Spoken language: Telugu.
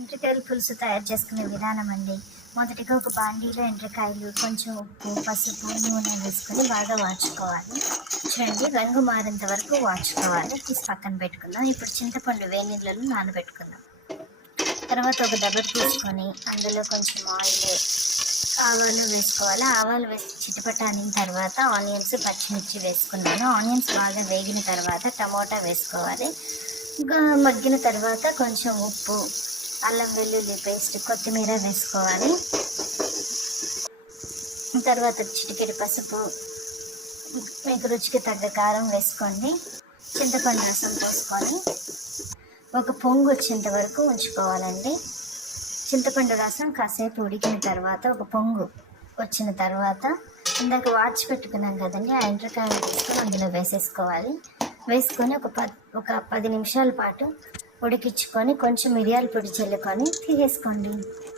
ఎండ్రకాయల పులుసు తయారు చేసుకునే విధానం అండి. మొదటిగా ఒక బాండీలో ఎండ్రకాయలు, కొంచెం ఉప్పు, పసుపు, నూనె వేసుకొని బాగా వాడ్చుకోవాలి. చూడండి, రంగు మారేంత వరకు వాడ్చుకోవాలి. తీసి పక్కన పెట్టుకుందాం. ఇప్పుడు చింతపండు వేడి నీళ్ళలో నానబెట్టుకుందాం. తర్వాత ఒక దబర తీసుకొని అందులో కొంచెం ఆవాలు వేసుకోవాలి. ఆవాలు వేసి చిటపటానిన తర్వాత ఆనియన్స్, పచ్చిమిర్చి వేసుకున్నాను. ఆనియన్స్ బాగా వేగిన తర్వాత టమోటా వేసుకోవాలి. ఇంకా మగ్గిన తర్వాత కొంచెం ఉప్పు, అల్లం వెల్లుల్లి పేస్ట్, కొత్తిమీర వేసుకోవాలి. తర్వాత చిటికెడు పసుపు, మీకు రుచికి తగ్గ కారం వేసుకోండి. చింతపండు రసం పోసుకొని ఒక పొంగు వచ్చేంత వరకు ఉంచుకోవాలండి. చింతపండు రసం కాసేపు ఉడికిన తర్వాత ఒక పొంగు వచ్చిన తర్వాత ఇందాక వాడ్చి పెట్టుకున్నాం కదండి, ఆ ఎండ్రకాయలు తీసుకొని అందులో వేసేసుకోవాలి. వేసుకొని ఒక 10 నిమిషాల పాటు ఉడికించుకొని కొంచెం మిరియాల పొడి చల్లుకొని తీసేసుకోండి.